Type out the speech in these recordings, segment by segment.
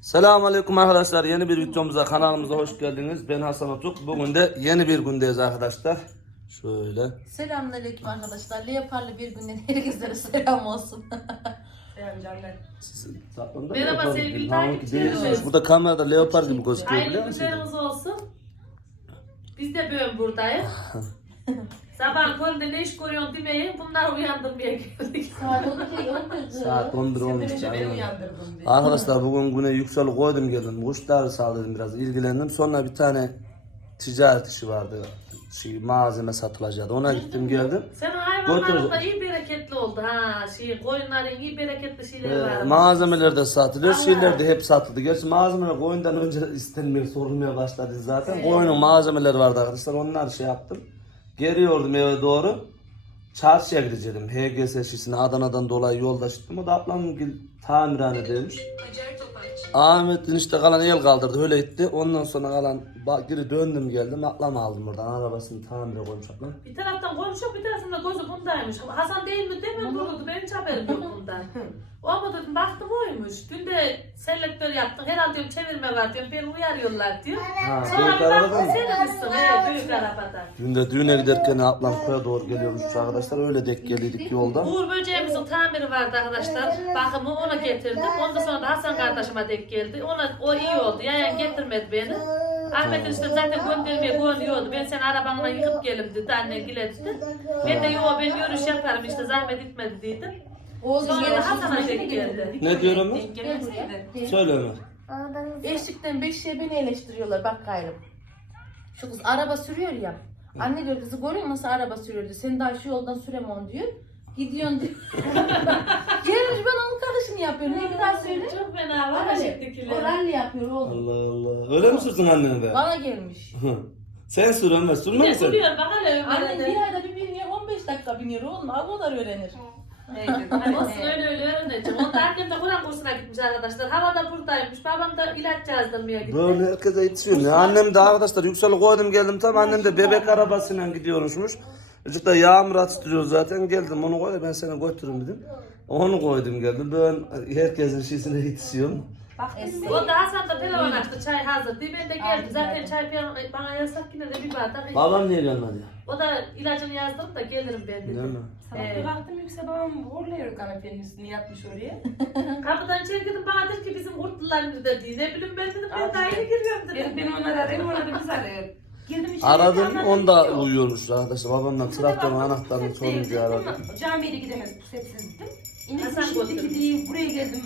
Selamünaleyküm arkadaşlar. Yeni bir videomuza kanalımıza hoş geldiniz. Ben Hasan Otuk. Bugün de yeni bir gündeyiz arkadaşlar. Şöyle. Selamünaleyküm arkadaşlar. Leoparlı bir günden herkese selam olsun. Merhaba sevgili takipçilerimiz. Burada kamerada leopar gibi gözüküyor biliyor Hayırlı musun? günleriniz olsun. Biz de bugün buradayız. Sabah köründe ne iş görüyorsun demeyin. Bunlar uyandırmaya geldik. Saat 12 11 Saat 11 olmuş. Beni aynen. uyandırdın diye. Arkadaşlar bugün güne yüksel koydum geldim. Kuşları sağladım biraz ilgilendim. Sonra bir tane ticaret işi vardı. Şey, malzeme satılacaktı. Ona gittim geldim. Senin hayvanların Götür. da iyi bereketli oldu ha. Şey, koyunların iyi bereketli şeyleri var. Ee, malzemeler de satılıyor, Allah. şeyler de hep satıldı. Gerçi malzemeler koyundan önce istenmeye, sorulmaya başladı zaten. Koyunun malzemeleri vardı arkadaşlar, onlar şey yaptım. Geliyordum eve doğru. Çarşıya gideceğim. HGS şişine Adana'dan dolayı yolda çıktım. O da ablamın tamirhane demiş. Ahmet'in işte kalan el kaldırdı öyle gitti. Ondan sonra kalan bak geri döndüm geldim. Ablam aldım oradan arabasını tamire koymuş ablam. Bir taraftan konuşuyor bir taraftan da gözü bundaymış. Hasan değil mi değil mi durdu. Benim hiç haberim yok bundan. Mu dedim baktım oymuş. Dün de selektör yaptık. Herhalde diyorum çevirme var diyorum. Beni uyarıyorlar diyor. Ha, Sonra büyük bir baktım mı? sen misin? He büyük arabada. Dün de düğüne giderken köye doğru geliyormuş arkadaşlar. Öyle denk geldik yolda. Uğur böceğimizin tamiri vardı arkadaşlar. Bakımı ona getirdim. Ondan sonra da Hasan kardeşime denk geldi. Ona o iyi oldu. Yayan getirmedi beni. Ahmet'in işte zaten göndermeye güveniyordu. Ben seni arabanla yıkıp gelim dedi. Anne gile dedi. Ben de yo ben yürüyüş yaparım işte zahmet etmedi dedim. Oğuz Sonra Hasan'a denk geldi. Ne diyor Ömer? Gel buraya. Söyle Ömer. Beşikten beşiğe beni eleştiriyorlar bak gayrım. Şu kız araba sürüyor ya. Anne diyor kızı görüyor musun nasıl araba sürüyor diyor. Sen daha şu yoldan süremem diyor. Gidiyorsun diyor. Gelmiş ben onun karışını yapıyorum. Ne kadar söyle. Çok fena var Ralli. şimdikiler. O ralli yapıyor oğlum. Allah Allah. Öyle mi sürsün annene de? Bana gelmiş. Sen sür Ömer. Sürme mi sen? duruyor bak hele Anne Ömer'e bir de. ayda bir biniyor 15 dakika biniyor oğlum. Al o da öğrenir. Olsun öyle öyle öğreneceğim. Onda annem de Kur'an kursuna gitmiş arkadaşlar. Havada buradaymış. Babam da ilaç yazdırmaya gitti. Böyle herkese yetişiyor. Annem de arkadaşlar yüksel koydum geldim tam annem de bebek arabasıyla gidiyormuşmuş. Çocuk da yağmur atıştırıyor zaten geldim onu koy da ben seni götürürüm dedim. Onu koydum geldim. Ben herkesin şişine yetişiyorum. O da Hasan da telefon açtı çay hazır diye ben de geldim. Zaten çay ben- bana yasak yine de bir bardak. Babam niye gelmedi? O da ilacını yazdırıp da gelirim ben Değil dedim. mi? Ee, Bir baktım yüksel babam horluyor kanepenin üstüne yatmış oraya. kapıdan içeri girdim bana dedi ki bizim kurtlular nerede diye. Ne bileyim ben dedim ben daha yeni giriyorum Benim, dedim. benim onları arayayım ona da biz arayalım. Girdim içeri. Aradım anladım, onda yok. uyuyormuş arkadaşlar. Babamla traktörün anahtarını sorunca aradım. Camiye de gidemez bu sessizdim. İnip Hasan diye buraya geldim.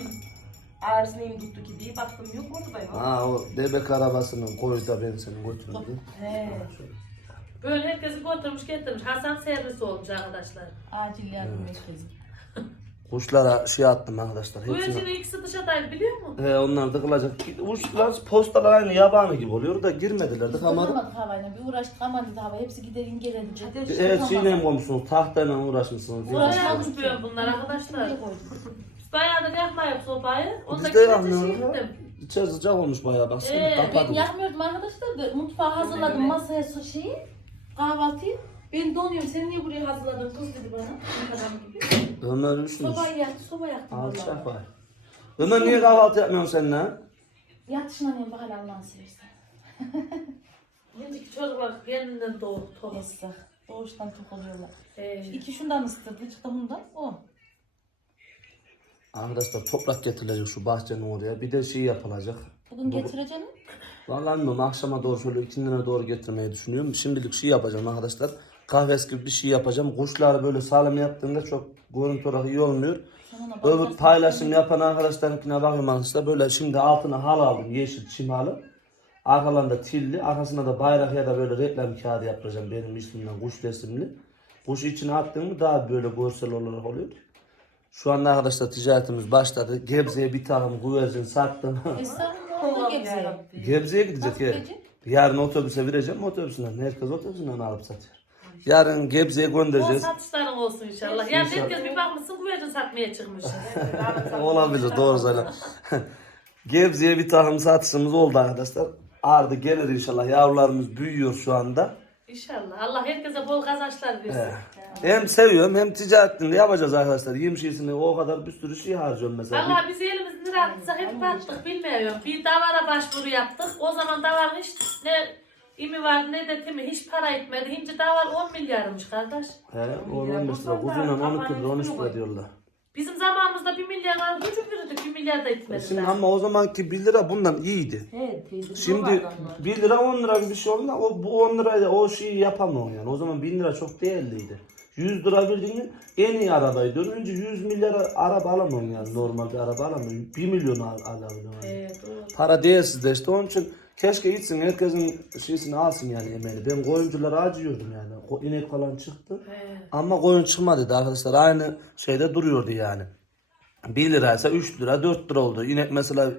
Neyim tuttu ki diye baktım yok ortadayım. Ha o bebek arabasının koyu da ben seni götürdüm. He. Böyle herkesi götürmüş getirmiş. Hasan servis olmuş arkadaşlar. Acil yardım merkezi. Kuşlara şey attım arkadaşlar. Bu yüzden ikisi dışarıdaydı biliyor musun? He onlar tıkılacak. Uçtular postalar aynı yabani gibi oluyor da girmediler tıkamadı. Tutamadık havayla bir uğraştık aman dedi hava hepsi gider ingeledi. Evet şeyle koymuşsunuz tahtayla uğraşmışsınız. Uğraş- Bayağı uçmuyor bunlar arkadaşlar. Bayağı da yakmayıp sobayı. Onu da Biz de yakmıyoruz. şey ettim. İçeri sıcak olmuş bayağı baksana Ee, Ben kapadım. yakmıyordum arkadaşlar da mutfağı hazırladım masaya su şeyi kahvaltıyı. Ben donuyorum sen niye buraya hazırladın kız dedi bana. adam gibi. Ömer üşümüş. Sobayı yaktı soba yaktım Alçak var. Ömer niye kahvaltı yapmıyorsun sen lan? Yatışın annem bak hala Allah'ını seversen. Şimdiki çocuklar kendinden doğru top. Yasak. Doğuştan tok oluyorlar. Ee, İki şundan ısıtırdı çıktı bundan o. Arkadaşlar toprak getirilecek şu bahçenin oraya. Bir de şey yapılacak. Bugün getireceğim. Vallahi bilmiyorum akşama doğru şöyle ikindine doğru getirmeyi düşünüyorum. Şimdilik şey yapacağım arkadaşlar. Kahves gibi bir şey yapacağım. Kuşları böyle sağlam yaptığında çok görüntü olarak iyi olmuyor. Öbür bakarsın. paylaşım yapan arkadaşlarınkine bakıyorum arkadaşlar. Böyle şimdi altına hal aldım. Yeşil çim halı. Arkalarında tilli. Arkasına da bayrak ya da böyle reklam kağıdı yapacağım. Benim ismimle kuş resimli. Kuş içine attığım mı daha böyle görsel olarak oluyor. Şu anda arkadaşlar ticaretimiz başladı. Gebze'ye bir takım güvercin sattım. Estağfurullah geziyor. Gebze'ye gidecek Nasıl ya. gidecek? Yarın otobüse vereceğim otobüsünden. Herkes otobüsünden alıp satıyor. Yarın Gebze'ye bol göndereceğiz. satışların olsun inşallah. Yani İnşallah. herkes bir bakmışsın güvercin satmaya çıkmış. Olabilir doğru söyle. Gebze'ye bir takım satışımız oldu arkadaşlar. Ardı gelir inşallah. Yavrularımız büyüyor şu anda. İnşallah. Allah herkese bol kazançlar versin. He. Hem seviyorum hem ticaretinde yapacağız arkadaşlar. Yem şeysini o kadar bir sürü şey harcıyorum mesela. Valla biz elimiz lira atsak hep battık bilmiyorum. Bir davara başvuru yaptık. O zaman davarın hiç ne imi var ne de timi hiç para etmedi. Şimdi davar 10 milyarmış kardeş. He, 10 15 lira. Kuzuyla 12 lira 13 lira diyorlar. Bizim zamanımızda 1 milyar var. Küçük verirdik 1 milyar da etmedi. Şimdi ama o zamanki 1 lira bundan iyiydi. He teyze. Şimdi 1 lira 10 lira gibi bir şey oldu da o, bu 10 lirayla o şeyi yapamam yani. O zaman 1000 lira çok değerliydi. 100 lira verdiğin en iyi arabayı diyorsun. Önce 100 milyar araba alamıyorsun yani. Normal bir araba alamıyorsun. 1 milyon al. Yani. Evet doğru. Para değersiz de işte onun için keşke gitsin herkesin şeysini alsın yani emeğini. Ben koyunculara acıyordum yani. Ko- inek falan çıktı. He. Ama koyun çıkmadı arkadaşlar. Aynı şeyde duruyordu yani. 1 liraysa 3 lira 4 lira oldu. İnek mesela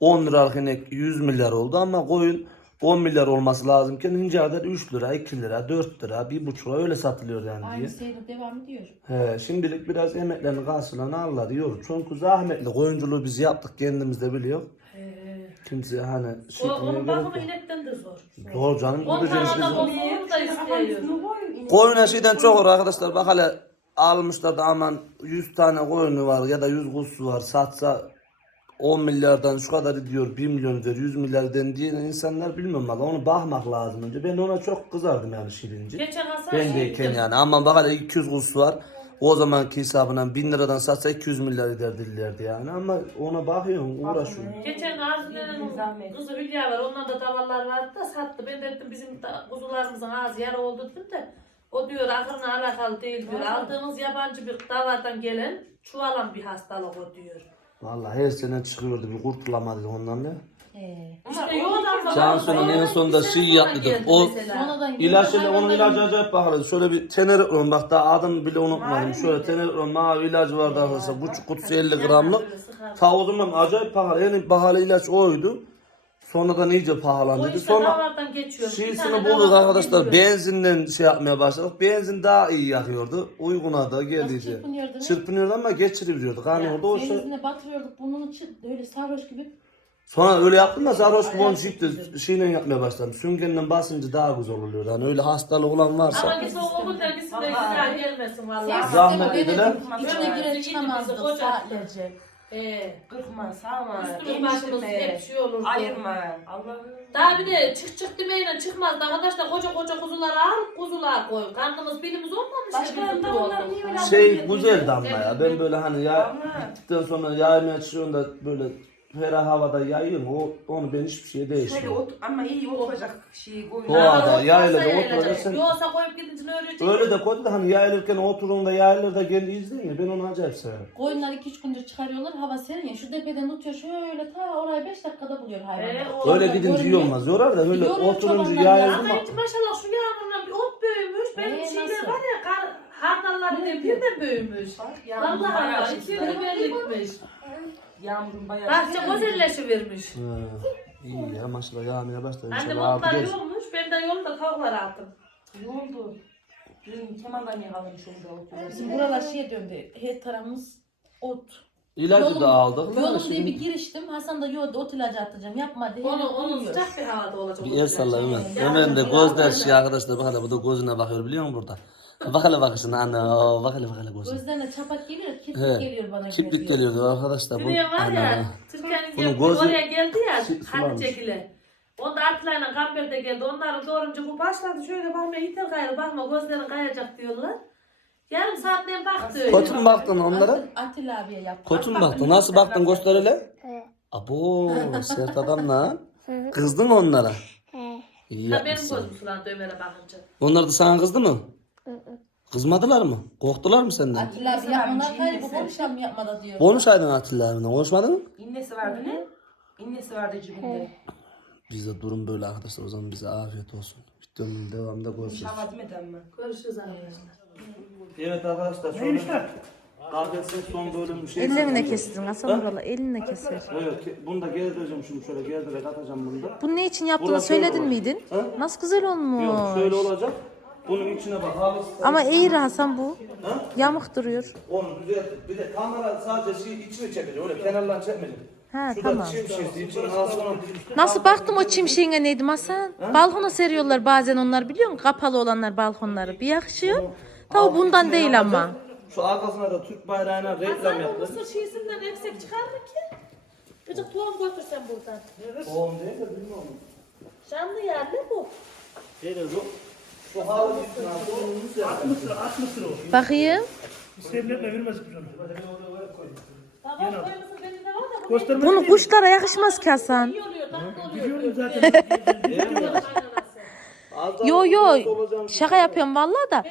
10 liralık inek 100 milyar oldu ama koyun 10 milyar olması lazımken ince kadar 3 lira, 2 lira, 4 lira, 1,5 lira öyle satılıyor yani diye. Aynı seyir devam ediyor. He, şimdilik biraz emeklerini karşılığını alırlar diyor. Çünkü zahmetli koyunculuğu biz yaptık kendimiz de biliyor. He. Kimse hani O, şey onun bakımı inekten de zor. Zor canım. 10 gideceğin tane adam onu da istiyor. Koyuna şeyden çok var arkadaşlar. Bak hele almışlar da aman 100 tane koyunu var ya da 100 kuzusu var. Satsa 10 milyardan şu kadar ediyor, 1 milyon ediyor, 100 milyardan diye insanlar bilmiyorum valla. Onu bakmak lazım önce. Ben ona çok kızardım yani şirince. Geçen Hasan Ben şey deyken dedim. yani. Ama bak hele 200 kuzusu var. O zamanki hesabına 1000 liradan satsa 200 milyar eder dillerdi yani. Ama ona bakıyorum, uğraşıyorum. Geçen Arzu'nun kızı Hülya var. Ondan da davallar vardı da sattı. Ben de dedim bizim da, kuzularımızın ağzı yara oldu dedim de. O diyor ahırına alakalı değil diyor. Aldığınız yabancı bir davardan gelen çuvalan bir hastalık o diyor. Vallahi her sene çıkıyordu bir kurtulamadı ondan ne? He. İşte yoğdan falan. Cansu'nun en sonunda şey yaptıydık. O Sonradan İlaç ile onun ilacı acayip pahalı. Şöyle bir tenerifon bak daha adını bile unutmadım. Şöyle tenerifon mavi ilacı vardı arkadaşlar. Buçuk kutusu 50 gramlık. Ta o zaman acayip pahalı. En pahalı ilaç oydu. Sonradan iyice O pahalandı. işte Sonra davardan geçiyor. Bir şeysini bulduk davardan arkadaşlar. geçiyor. Benzinden şey yapmaya başladık. Benzin daha iyi yakıyordu. Uyguna da geldiydi. çırpınıyordu ne? Çırpınıyordu ama geçiriyordu. Hani Ya, orada o şey. Denizine batırıyorduk burnunu çı öyle sarhoş gibi. Sonra öyle yaptım da sarhoş gibi onu çıktı. Şeyle yapmaya başladım. Süngerle basınca daha güzel oluyor. Hani öyle hastalık olan varsa. Ama git o okul dergisinde güzel gelmesin vallahi. Zahmet Sistemi edilen- denedik. İçine gidip çıkamazdık saatlerce. Ee, Kırkma, sağma, üstümüz başımız hep şey olurdu. ayırma. Allah'ım. Daha bir de çık çık demeyle çıkmaz. Arkadaşlar koca koca kuzuları al kuzular koy. Karnımız bilimiz olmamış. Başka davanlar niye öyle Şey güzeldi ama ya. Ben böyle hani ya Ama gittikten sonra yaymaya çıkıyorum da böyle ferah havada yayıyorum. O, onu ben hiçbir şeye şöyle değişmiyorum. ot, ama iyi olacak şey koyun. Doğada, yaylada oturursun. Yoksa koyup gidince ne öğretecek? Öyle de koydu da hani yayılırken oturun da yayılır da kendi izleyin ya. Ben onu acayip severim. Koyunlar 2-3 gündür çıkarıyorlar. Hava serin ya. Şu tepeden tutuyor şöyle ta orayı 5 dakikada buluyor hayvanlar. Ee, o- Öyle gidince iyi olmaz. Yorar da öyle Yoruyor oturunca çobanlar yayılır Ama mı? hiç maşallah şu yağmurla bir ot büyümüş. Benim Ee, şeyler nasıl? var ya kar, hardalları diye birden büyümüş. Bak, yağmurun Vallahi Allah iki yıldır bellikmiş. Yağmurun bayağı Bahçe güzelleşi vermiş. İyi ya maşallah yağmaya başladı. Annem otlar yolmuş. Ben de yolda tavuklar aldım. Yoldu. Dün kemandan yakalamış onu da Bizim buralar şeye döndü. Her tarafımız ot. İlacı Yolum- da aldık. Yolum Şimdi diye bir giriştim. Hasan da yolda ot ilacı atacağım. Yapma diye. Onu, onun Uyuyor. sıcak bir havada olacak. Bir el salla Ömer. Ya, Ömer'in de gözler şey arkadaşlar bak hele bu da gözüne bakıyor biliyor musun burada? Bak hele bakışına anne o, bak hele bak hele gözüne. Gözlerine çapak geliyor. Kirpik He. geliyor bana. Kiplik geliyordu arkadaşlar. Bu, Dünyan var Ana. ya, Türkiye'nin Bunun gözü- oraya geldi ya, Su- hadi sulanmış. çekile. Onda Atilla'yla Gamber de geldi. Onların doğrunca bu başladı. Şöyle bakmaya yeter gayrı bakma gözlerin kayacak diyorlar. Yarım saatten baktı öyle. Mü baktın onlara? Atil- Atilla abiye yaptı. Kötü mü baktın? Nasıl baktın göster hele? Abo sert adam lan. Kızdın mı onlara? İyi Ha, benim yapmışsın. gözüm sulandı Ömer'e bakınca. Onlar da sana kızdı mı? Kızmadılar mı? Korktular mı senden? Atilla abi yapmalar gayrı bu konuşan mı yapmadı diyor. Konuşaydın Atilla abimle. Konuşmadın mı? İnnesi vardı ne? İnnesi vardı cebinde. Bizde durum böyle arkadaşlar. O zaman bize afiyet olsun. Videonun devamında görüşürüz. Şahmat meden mi? Görüşürüz arkadaşlar. Evet arkadaşlar şöyle kahvesi son bölüm şey. Ellerine kesin Hasan Buralı eline keser. Evet ke- bunu da gezdireceğim şimdi şöyle gezdirerek atacağım bunu da. Bunu ne için yaptığını Burası söyledin öyle miydin? Nasıl güzel Yok olmuş. şöyle olacak. Bunun içine bak halısı. Ama eğri Hasan bu. Ha? Yamuk duruyor. Onu düzelttik. Bir de kamera sadece şey içini çekecek. Öyle kenarlarını çekmeyecek. Ha Şurada tamam. çim. Nasıl baktım o çimşeğine neydi Hasan? Balkona seriyorlar bazen onlar biliyor musun? Kapalı olanlar balkonları. Bir yakışıyor. Tabi bundan değil ama. Şu arkasına da Türk bayrağına reklam Hasan bu yaptı. mısır şişesinden eksik çıkar mı ki? Çocuk tohum götürsen buradan. Oğlum değil de bilmiyorum. Canlı yerli bu. Şu şu halı gitsin abi. Bunu nasıl yapalım? Bakayım. Sevletme vermez bir onu. Tamam koy mısır benim de var da bu Gösterme. Bunu kuşlara yakışmaz ki Hasan. iyi oluyor, tatlı oluyor. Biliyorum zaten. Az daha Yo yo şaka yapıyorum vallahi da.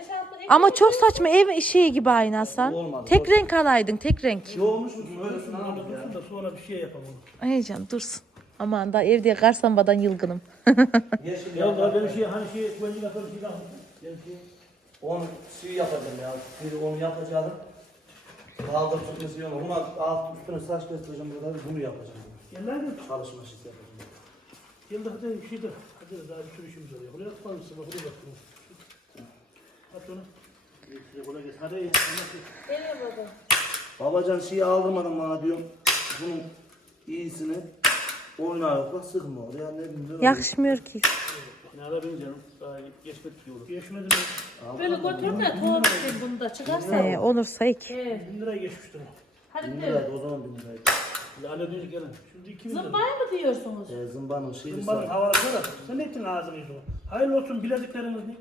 Ama çok saçma ev şeyi gibi aynı Hasan. Olmadı. Tek renk alaydın tek renk. Öylesin anladım ya. Dursun da sonra bir şey yapalım. Heyecan dursun. Aman da evde karsambadan yılgınım. Yeşil Ya ya. da benim şey hani şey güvenlik yaparım şey lazım. Benim şey. Onu şey yapacağım ya. Bir onu yapacağım. Kaldır tutması yok. Buna alt üstüne saç göstereceğim burada. Bunu yapacağım. Gel lan. Çalışma şey yapacağım. Gel de hadi bir şey de. Hadi daha bir sürü işimiz oluyor. Buraya tutar mısın? Bak buraya bak. At onu. Gelsin. Hadi. Geliyor baba. Babacan şeyi aldırmadım bana diyorum. Bunun iyisini oynar bak sıkma oraya ne bileyim. Yakışmıyor ki. Ne ara benim canım. Daha geçmek iyi olur. Geçmedi mi? Böyle götür de tohum için bunu da çıkarsa. He, olursa ek. Evet. Bin liraya geçmiştir. Hadi Bin gidelim. liraydı o zaman bin liraydı. Lale diyor gelin. Şimdi iki bin lira. Zımbaya mı diyorsunuz? Ee, zımbanın şeyi Zımbanın sağ. havaları var. Sen ettin ağzını yüzünü? Hayırlı olsun bilezikleriniz ne?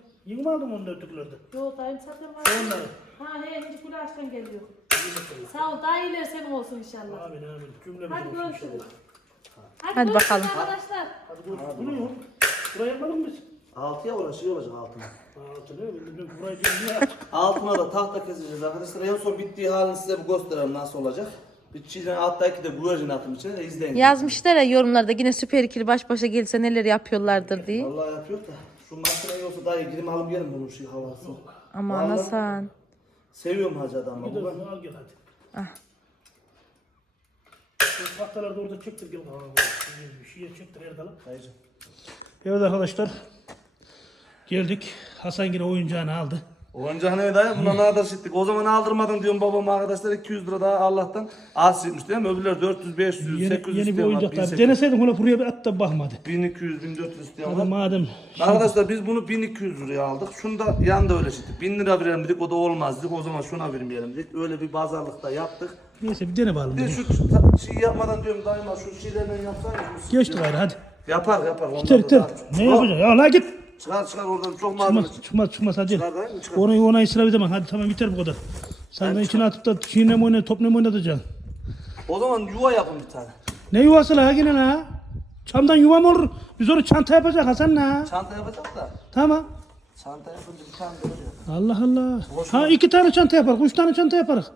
Aldın onu da ötükülerde? Yok dayım satın var. Onları. Ha he hiç gülaştan geliyor. Sağ ol daha iyiler senin olsun inşallah. Amin amin. Cümlemiz Hadi olsun görüşürüz. inşallah. Hadi görüşürüz bakalım. Arkadaşlar. Hadi görüşürüz. Bu ne yok? Buraya yapalım biz? Altıya uğraş şey olacak altına. Altı ne? Bilmiyorum burayı yaptık? Altına da tahta keseceğiz arkadaşlar. En son bittiği halini size bir gösterelim nasıl olacak. Bir çiğden alttaki de glojin atım içine de izleyin. Yazmışlar ya yorumlarda yine süper ikili baş başa gelse neler yapıyorlardır diye. Vallahi yapıyor da. Şu makine yoksa daha iyi gidelim alım gelin bunun şey havasını. Aman Vallahi Hasan. Seviyorum hacı adamı. Gidelim al gel hadi. Ah. Tahtaları da orada çektir gel. Şeye çektir Erdal'a. Dayıcım. Evet arkadaşlar. Geldik. Hasan yine oyuncağını aldı. Oyuncak ne dayı? Buna ne kadar şittik. O zaman aldırmadım diyorum babama arkadaşlar 200 lira daha Allah'tan az çıkmış değil mi? Öbürler 400, 500, Yeni, 800 yeni bir oyuncak tabii. 1800, Deneseydin ona buraya bir at da bakmadı. 1200, 1400 isteyen Hadi var. madem. Arkadaşlar biz bunu 1200 liraya aldık. Şunu da yan da öyle şittik. 1000 lira verelim dedik o da olmaz dedik. O zaman şuna vermeyelim dedik. Öyle bir pazarlıkta yaptık. Neyse bir dene bakalım. Bir şu ta- şey yapmadan diyorum daima şu şeylerden yapsaydık. Geçti gayrı hadi. Yapar yapar. Ondan İter da daha- Ne yapacaksın? Ya la git. Çıkar çıkar oradan çok malzeme Çıkmaz çıkmaz çıkmaz hadi. çıkar dayı mı çıkar? Onu ona edemem. Hadi tamam biter bu kadar. Sen de içine atıp da çiğne mi oyna, top ne mi oynatacaksın? O zaman yuva yapın bir tane. Ne yuvası la yine la? Çamdan yuva mı olur? Biz onu çanta yapacak Hasan la. Çanta yapacak da. Tamam. Çanta yapınca bir tane duracak. Allah Allah. Ha iki tane çanta yaparız, üç tane çanta yaparız.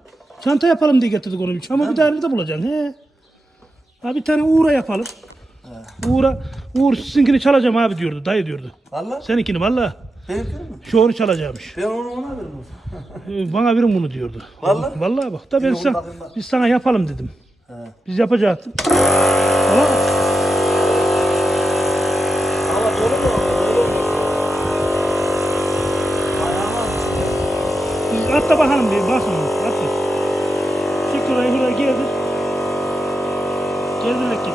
Çanta yapalım diye getirdik onu. Ama bir tane de bulacaksın. He. Ha bir tane Uğur'a yapalım. Uğur'a, Uğur sizinkini çalacağım abi diyordu, dayı diyordu. Valla Seninkini valla. benimki mi? Şu onu çalacakmış. Ben onu ona veririm. Ee, Bana verin bunu diyordu. Vallahi? Vallahi bak. Da ben onu sana, bakayım bak. biz sana yapalım dedim. He. Biz yapacaktık. Tamam. Ama dolu mu? Dolu mu? Ayağıma Biz at da bakalım diye bakın. At da. Çık orayı buraya geldir. Geldirek git.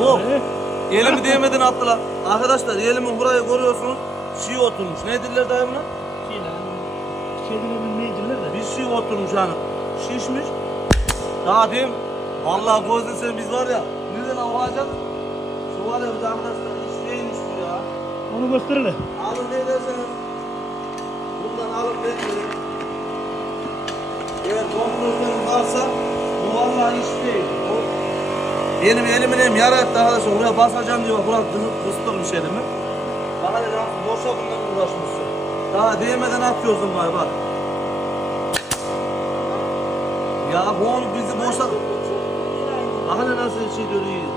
Bu. Ee, Elimi değmeden attılar. Arkadaşlar elimi buraya görüyorsunuz. Şi oturmuş. Ne diller dayı buna? Kedilerin de. Bir şey oturmuş yani. Şişmiş. Daha diyeyim. Vallahi gözün sen biz var ya. Nereden avlayacak? Şu var ya de arkadaşlar iş değilmiş bu ya. Onu gösterelim. Alın ne derseniz. Bundan alın bekleyin. Evet kontrollerim varsa bu vallahi iş değil. O benim elimin hem yara etti arkadaşlar. Buraya basacağım diyor. Buraya kıstırmış elimi. Bak hadi lan boşa bundan uğraşmışsın. Daha değmeden atıyorsun galiba bak. Ya bu onu bizi boşa... Bak nasıl şey dönüyor.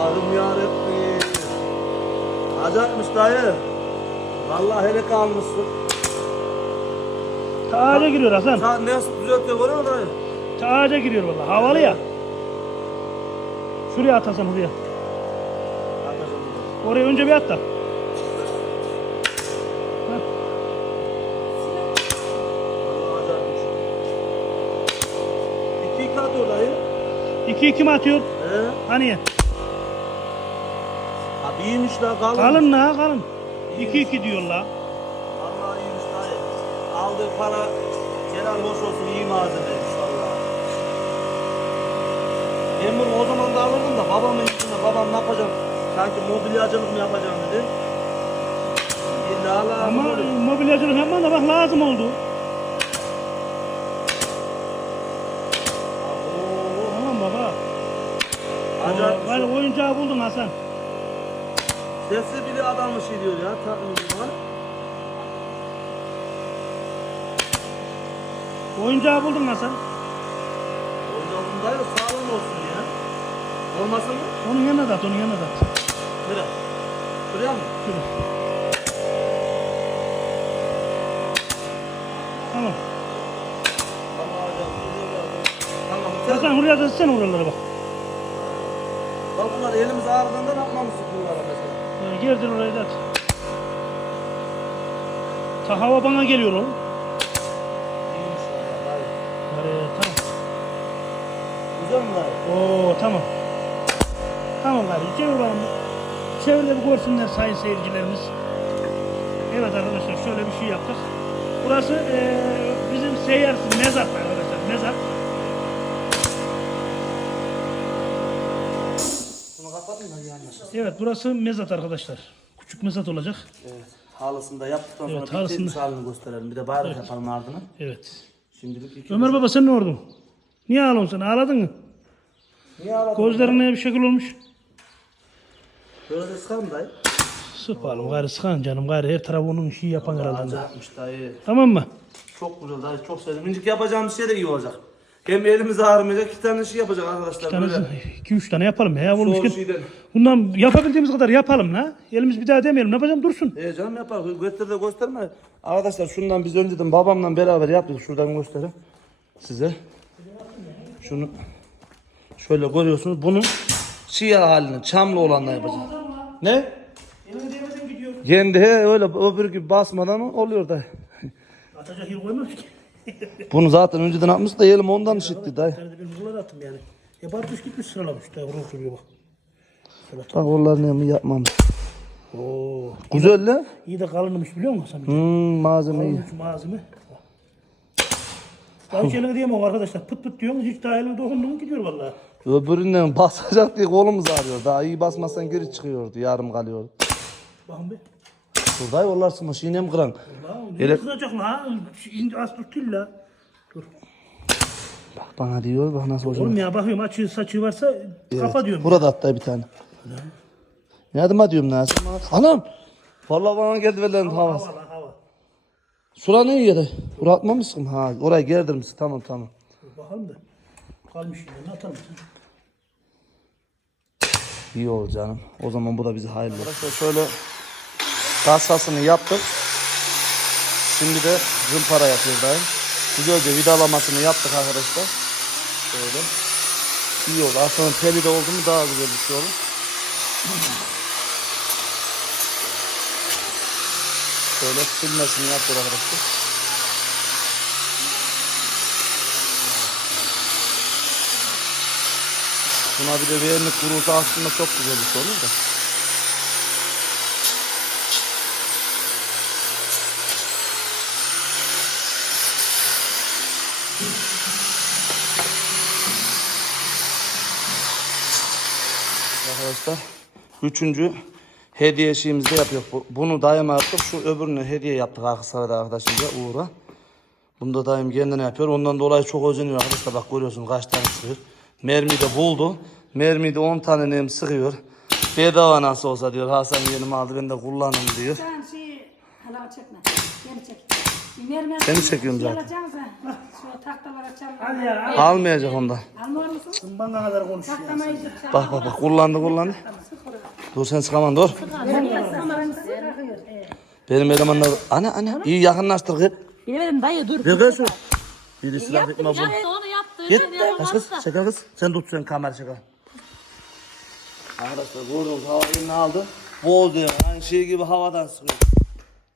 Allah'ım yarabbim. Acayipmiş dayı. Vallahi hele kalmışsın. Ta giriyor Hasan. Sen nasıl düzeltiyor görüyor musun dayı? Ta ağaca giriyor valla. Havalı ya. Şuraya at Hasan buraya. Oraya önce bir at da. İki iki. İki iki mi atıyor? He? Hani? At İyiymiş la kalın. Kalın la kalın. 2-2 diyor la. Vallahi iyiymiş dayı. Aldığı para helal hoş olsun iyi malzeme inşallah. Ben bunu o zaman da alırdım da babamın üstüne babam ne yapacak? Sanki mobilyacılık mı yapacağım dedi. İlla lazım Ama olur. mobilyacılık yapman da bak lazım oldu. Tamam baba. Acayip. Hadi oyuncağı buldun Hasan. Sesli biri adamı şey diyor ya. Ta- var. Oyuncağı buldun Hasan. Oyuncağın dayı sağlam olsun ya. Olmasın mı? Onun yanına da at, onun yanına da at. Şuraya. Şuraya mı? Şöyle. Tamam. Tamam hocam. Tamam. Sen, Hasan oraya da sen oralara bak. bak bunlar elimiz ağrıdığında ne yapmamızı bunlara mesela. Ee, Girdin oraya da at. Ta hava bana geliyor oğlum. İyiymiş valla dayı. Ee, tamam. Güzel mi? Oo tamam. Tamam kardeşim çevir de bir görsünler sayın seyircilerimiz. Evet arkadaşlar şöyle bir şey yaptık. Burası eee, bizim seyyar mezar arkadaşlar mezar. Şunu kapatın da yanlış. Evet burası mezat arkadaşlar. Küçük mezat olacak. Evet. Halısını da yaptıktan sonra Evet, evet, halısını- bitirmiş halini gösterelim. Bir de bayrak yapalım ardına. Evet. Şimdilik iki. Ömer baba sen ne oldun? Niye ağlıyorsun sen? Ağladın mı? Niye ağladın? Gözlerine bir şekil olmuş. Böyle sıkalım dayı. Sıpalım gari sıkan canım gari her tarafı onun işi yapan herhalde. Acayipmiş dayı. Tamam mı? Çok güzel dayı. Çok sevdim. İncik yapacağımız şey de iyi olacak. Hem elimiz ağrımayacak. iki tane şey yapacak arkadaşlar. Böyle. tane, iki üç tane yapalım ya. Zor Olmuşken. şeyden. Bundan yapabildiğimiz kadar yapalım la. Elimiz bir daha demeyelim. Ne yapacağım dursun. E canım yapar. Göster de gösterme. Arkadaşlar şundan biz önceden babamla beraber yaptık. Şuradan göstereyim size. Şunu şöyle görüyorsunuz. Bunun siyah halini, çamlı olanla yapacağım. Ne? Elini gidiyor. Kendi he öyle öbür gibi basmadan oluyor da. Atacak yer koymamış ki. Bunu zaten önceden atmış da elim ondan işitti dayı. Ben buralara attım yani. Ya batmış gitmiş sıralamış. Daha vurun duruyor bak. Bak onların ne yapmamış. Oo. Güzel lan. İyi de kalınmış biliyor musun sen? Hmm, malzeme iyi. Malzeme. Daha hiç elime diyemem arkadaşlar. Pıt pıt diyorsun hiç daha elime dokundum gidiyor vallahi. Öbüründen basacak diye kolumuz ağrıyor. Daha iyi basmazsan geri çıkıyordu. Yarım kalıyordu. Bakın bir. Şurada yollarsın yine mi kıran? Lan Ele- ne kızacak la? İndi az tutul la. Dur. Bak bana diyor bak nasıl olacak. Oğlum ya bakıyorum açığı saçı varsa kafa diyorum. Burada hatta bir tane. Ne adıma diyorum Nasıl? Anam. Vallahi bana geldi verilen havası. Hava hava. Şura ne yeri? Buraya atmamışsın. Ha oraya gerdirmişsin. Tamam tamam. Dur bakalım da. Kalmış yine ne atalım. İyi oldu canım. O zaman bu da bize hayırlı. Arkadaşlar şöyle kasasını yaptık. Şimdi de zımpara yapıyor dayım. Güzelce vidalamasını yaptık arkadaşlar. Şöyle. İyi oldu. Aslında teli de oldu mu daha güzel bir şey olur. Şöyle silmesini yapıyor arkadaşlar. Buna bir de vernik vurulsa aslında çok güzel bir şey da. Arkadaşlar üçüncü hediye şeyimizi de yapıyor. Bu- Bunu daima yaptık. Şu öbürünü hediye yaptık Aksaray'da arkadaşımıza Uğur'a. Bunu da daim kendine yapıyor. Ondan dolayı çok özeniyor arkadaşlar. Bak görüyorsun kaç tane sıkıyor. Mermiyi de buldu. Mermiyi de 10 tane nem sıkıyor. Bedava nasıl olsa diyor. Hasan yeğenim aldı ben de kullanın diyor. Sen şey hala çekme. Geri çek. Mermer Seni çekiyorum zaten. Şu tahtalara çal. Hadi ya. Almayacak ondan. Almıyor musun? Bana kadar konuş. Tahtamayı sık çal. Bak bak bak kullandı kullandı. Dur sen sıkaman dur. Benim elemanlar ana ana iyi yakınlaştır kız. Bilemedim dayı dur. Ver kız. Biri silah bitme bu. Onu yaptı. Git. Kaç kız. Çekil kız. Sen tut sen kamera çekil. Arkadaşlar gördünüz hava eline aldı. Boğdu yani. Aynı şey gibi havadan sıkıyor.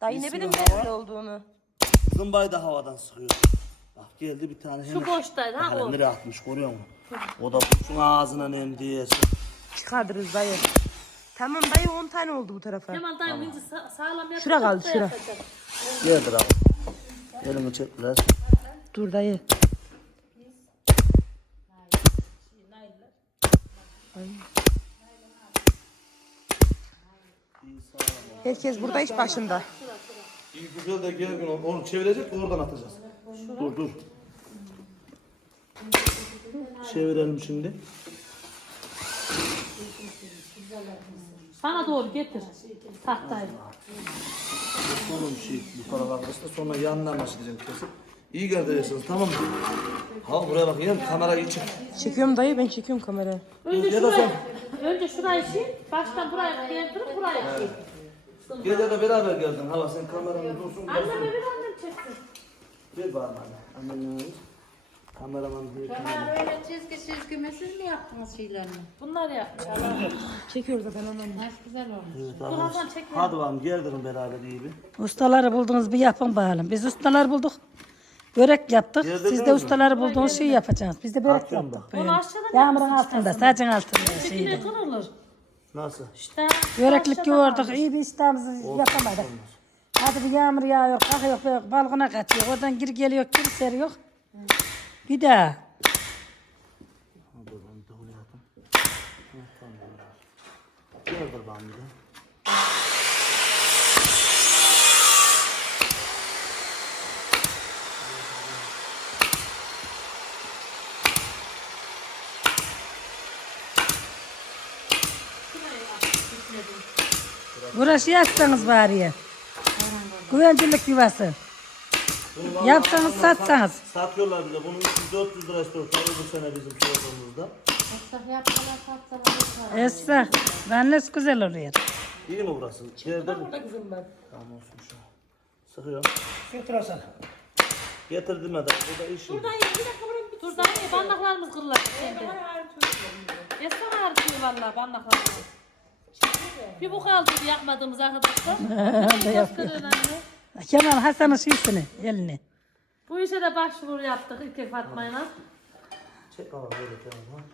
Dayı ne bileyim böyle olduğunu. Zımbayı da havadan sıkıyor. Bak geldi bir tane. Şu boştaydı ha o. nereye atmış görüyor musun? O da kuşun ağzına nem diye. Çıkardırız dayı. Tamam dayı 10 tane oldu bu tarafa. Hemen dayım ince sa- sağlam yapacak. Şura kaldı, da şura. yapacak. Geldir abi. Elimi çek biraz. Dur dayı. Herkes burada iş başında. İyi güzel de gergin ol. Onu çevirecek oradan atacağız. Dur dur. Çevirelim şimdi. Bana doğru getir. Tahtayı. Sonra bir şey yukarı arkadaşlar sonra yanından açılacak kesip. İyi gönderiyorsunuz tamam mı? Ha buraya bakayım kamerayı çek. Çekiyorum dayı ben çekiyorum kamerayı. Önce Ya da şurayı, önce şurayı şey, baştan buraya geldirip buraya şey. Gece de beraber geldin. Hala sen kameranı dursun. Annem bir annem çeksin. Ver bana anne. Annem ne yapmış? Kameraman diye. Kemal öyle çizgi çizgi mesaj mi yaptınız şeylerini? Bunlar yapmış. Çekiyoruz zaten ondan. Nasıl güzel olmuş. Evet, arkadaşlar. Hasan çek. Hadi bakalım geldirin beraber iyi bir. Ustaları buldunuz bir yapın bakalım. Biz ustalar bulduk. Börek yaptık. Yedirdiniz Siz de ustaları bulduğunuz şeyi yapacaksınız. Biz de börek Atıyorum yaptık. Onu Böyle. aşağıdan Yağmurun altında, istersen. sacın altında Yine şeydi. kırılır. Nasıl? İşte. Böreklik aşağıdan yoğurduk. iyi bir iştahımızı yapamadık. Hadi bir yağmur yağıyor, kalkıyor, böyle balkona kaçıyor. Oradan geri geliyor, geri seriyor. Bir daha. Dur ben de yapayım. Tamam. Bana bir de. Burası yapsanız bari ya. Güvencilik yuvası. Yapsanız satsanız. Satıyorlar bile. Bunun 300-400 lira istiyor. Tabii bu sene bizim sorduğumuzda. Esnaf yapsalar satsalar. yeter. Esra, annesi güzel oluyor. İyi mi burası? Geride mi? Tamam olsun şu an. Sıkıyorum. Getir Hasan. Getirdim adam. Burada iş yok. Dur dayı bir dakika buraya bir dur dayı. Bandaklarımız kırılacak şimdi. Esra artıyor valla bandaklarımız. Bir bu kaldı bir yapmadığımız arkadaşlar. Gösterin anne. Kemal Hasan'ın şeysini, elini. Bu işe de başvuru yaptık İlker Fatma'yla. Çek baba böyle tamam. ha.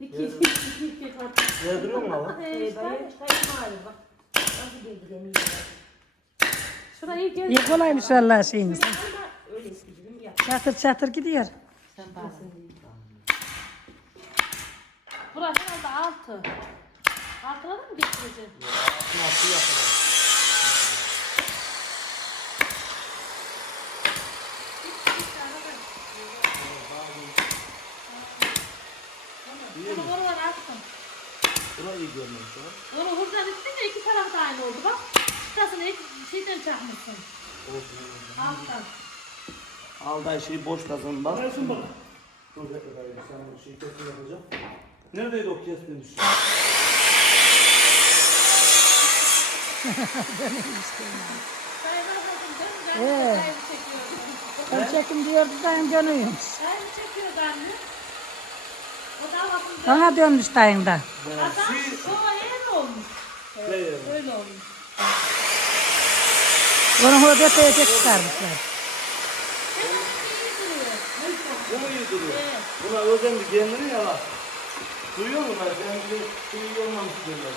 İki, iki, İlker Fatma. Yerdiriyor mu baba? Ee, işte. Şurayı gel. İyi kolaymış vallahi şeyiniz. Çatır çatır gidiyor. Burası herhalde altı. Altına da mı getireceğim? Nasıl yapalım? Bunu oralara attım. Burayı iyi görmemiş ha. Onu buradan ittin de iki taraf da aynı oldu bak. Şurasını ilk şeyden çakmışsın. Alttan. Alday şeyi boşlasın bak. Versin bana. Dur bekle dayı sen bu şeyi kesin yapacağım. Neredeydi o kesmemiş? Dön. Ben çekiyorum. Ben çekim diyordu dayım dönüyormuş. Dayımı çekiyor anne. O da havasını dön. Bana dönmüş dayım da. Hasan şova yeni olmuş. Şey, Öyle olmuş. Onu hoca teyze çıkarmışlar. bu mu iyi duruyor? Buna özendi kendini ya bak. Duyuyor musun ben? Bir şey olmamış diyorlar.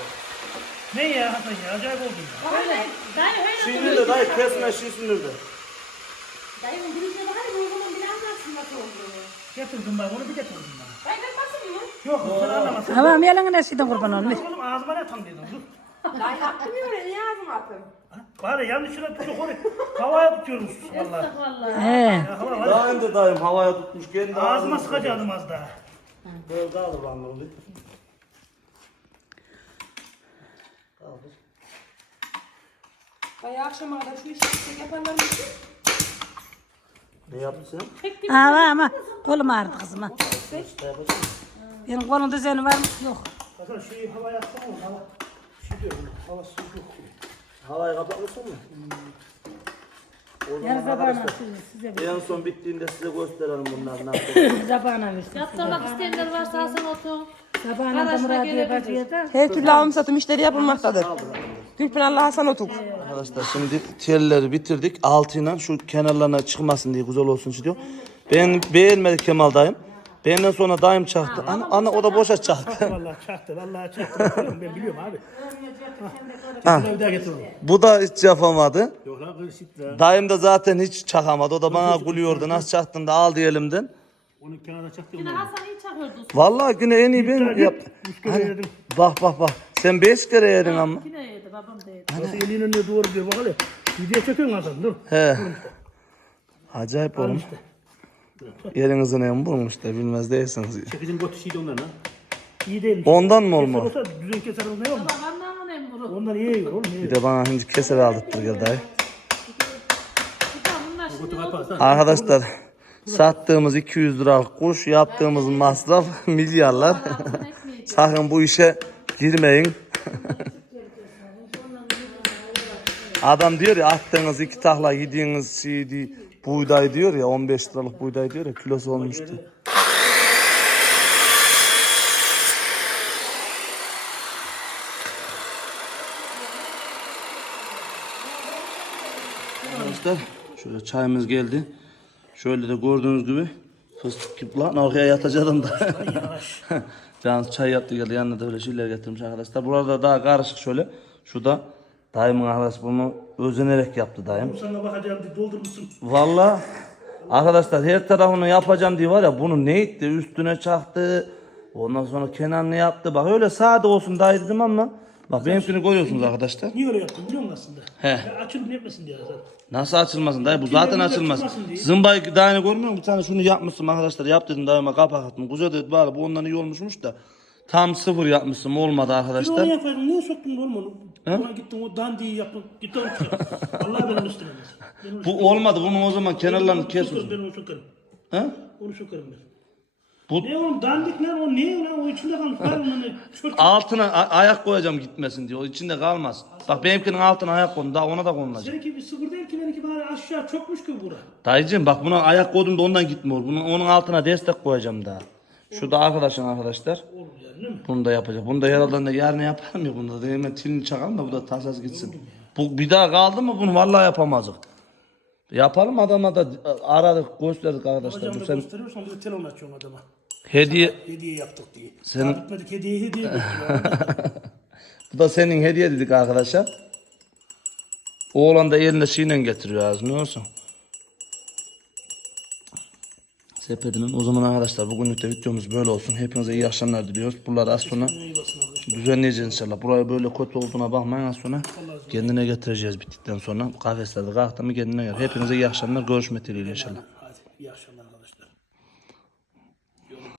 Ne ya Hasan ya? Acayip oldun ya. Öyle. Dayı öyle Şey nerede dayı kesme şişi nerede? Dayımın birinci var ya oğlumun bir anlatsın nasıl olduğunu. Getirdim ben onu bir getirdim bana. Dayı ben basın mı? Yok sen anlamazsın. Tamam elin nesiyden kurban olmuş. Oğlum ağzıma ne tam dedim. Dur. Ben yaptım ya öyle niye ağzıma atın? Bari yanlış yere tutuyor onu. Havaya tutuyoruz valla. Vallahi. He. Daha önce dayım havaya tutmuş kendi Ağzıma sıkacaktım az daha. Böyle dağılır bana oldu. Bayağı akşama kadar şu işi çek yaparlar mı? Ne yaptın sen? Ama ama kolum ağrıdı kızım ha. Ne yapacaksın? Benim kolun düzeni var mı? Yok. Hasan şeyi havaya atsana oğlum hava. Şey diyor. Hava sıcak yok. Havayı kapatmışsın mı? Yarın sabahına size, En son bittiğinde size gösterelim bunları nasıl. Zabana versin. Yaptırmak isteyenler varsa Hasan otur. Sabahına diye bacıya da. Her türlü alım satım işleri yapılmaktadır. Gülpınar'la Hasan Otuk. Arkadaşlar şimdi telleri bitirdik. Altıyla şu kenarlarına çıkmasın diye güzel olsun istiyor. Ben beğenmedik Kemal dayım. Benden sonra dayım çaktı. Ana, ana o da boşa çaktı. Vallahi çaktı. Vallahi çaktı. Biliyorum, ben biliyorum abi. Ha. Bir daha getir onu. Bu da hiç yapamadı. Yok lan kırışık da. Dayım da zaten hiç çakamadı. O da bana gülüyordu. Nasıl çaktın da aldı elimden. Onu kenara çaktım. Yine Hasan iyi çakıyordu. Vallahi güne en iyi ben yap. Üç kere yedim. Bak bak bak. Sen beş kere yedin ama. Yine yedi babam da yedi. Nasıl elinin önüne doğru diyor bak hele. Video çekiyorsun Hasan dur. He. Acayip oğlum. işte. Yerinizin en bulmuş da bilmez değilsiniz. Çekicin botu şeydi ondan ha. İyi değilmiş. Ondan mı Keser olma? olsa düzün keser olma yok mu? Babamdan mı ne vurur? Ondan iyi yiyor oğlum iyi. Bir de bana şimdi keser aldırttır gel dayı. Bunlar şimdi. Arkadaşlar sattığımız 200 liralık kuş yaptığımız masraf milyarlar. Sakın bu işe girmeyin. Adam diyor ya attığınız iki tahla yediğiniz şey değil, buğday diyor ya 15 liralık buğday diyor ya kilosu olmuştu. Arkadaşlar şöyle çayımız geldi. Şöyle de gördüğünüz gibi fıstık gibi lan oraya yatacağım da. Can çay yaptı geldi yanına da öyle şeyler getirmiş arkadaşlar. Burada daha karışık şöyle. Şu da dayımın arkadaş bunu özenerek yaptı dayım. Sana bakacağım diye doldurmuşsun. Vallahi arkadaşlar her tarafını yapacağım diye var ya bunu ne etti üstüne çaktı. Ondan sonra kenarını yaptı. Bak öyle sade olsun dayı dedim ama bak benimkini görüyorsunuz arkadaşlar. Niye öyle yaptın biliyor musun aslında? He. Ya açılıp yapmasın diye Hasan. Nasıl açılmasın dayı bu zaten Kimden açılmaz. Zımbayı daha yeni görmüyor musun? Bir tane şunu yapmışsın arkadaşlar yap dedim dayıma kapak attım. Güzel dedi bari bu ondan iyi olmuşmuş da. Tam sıfır yapmışsın olmadı onu arkadaşlar. yapaydın niye soktun oğlum onu? Ona gittin o dandiyi yaptın. Gittin onu. Allah benim üstüne. Bu olmadı bunun o zaman kenarlarını kes. Ben onu sokarım. He? Onu sokarım ben. Bu Ne oğlum dandik lan o ne lan o içinde kalmış. Ver onu ne? Çöp. altına a- ayak koyacağım gitmesin diyor. O içinde kalmaz. Bak benimkinin altına ayak koydum daha ona da konulacak. Seninki bir sıfır değil ki benimki bari aşağı çokmuş ki bura. Dayıcığım bak buna ayak koydum da ondan gitmiyor. Bunun, onun altına destek koyacağım daha. Şu da arkadaşın arkadaşlar. Oğlum yani değil mi? Bunu da yapacak. Bunu da herhalde de yarın yaparım ya bunda da hemen tilini çakalım da bu da tasas gitsin. Bu bir daha kaldı mı bunu vallahi yapamazdık. Yapalım adama da aradık gösterdik arkadaşlar. Hocam Bu da sen gösteriyorsan bir telefon açıyorsun adama. Hediye Hediye yaptık diye. Senin- Daha bitmedik hediye hediye bu da senin hediye dedik arkadaşlar. Oğlan da elinde şeyle getiriyor ağzı ne olsun. Sepetimin. O zaman arkadaşlar bugünlük de videomuz böyle olsun. Hepinize iyi akşamlar diliyoruz. Bunları az sonra düzenleyeceğiz inşallah. Buraya böyle kötü olduğuna bakmayın az sonra. Kendine getireceğiz bittikten sonra. Kafeslerde kalktı mı kendine gel. Hepinize iyi akşamlar. Görüşmek dileğiyle inşallah. Hadi iyi akşamlar.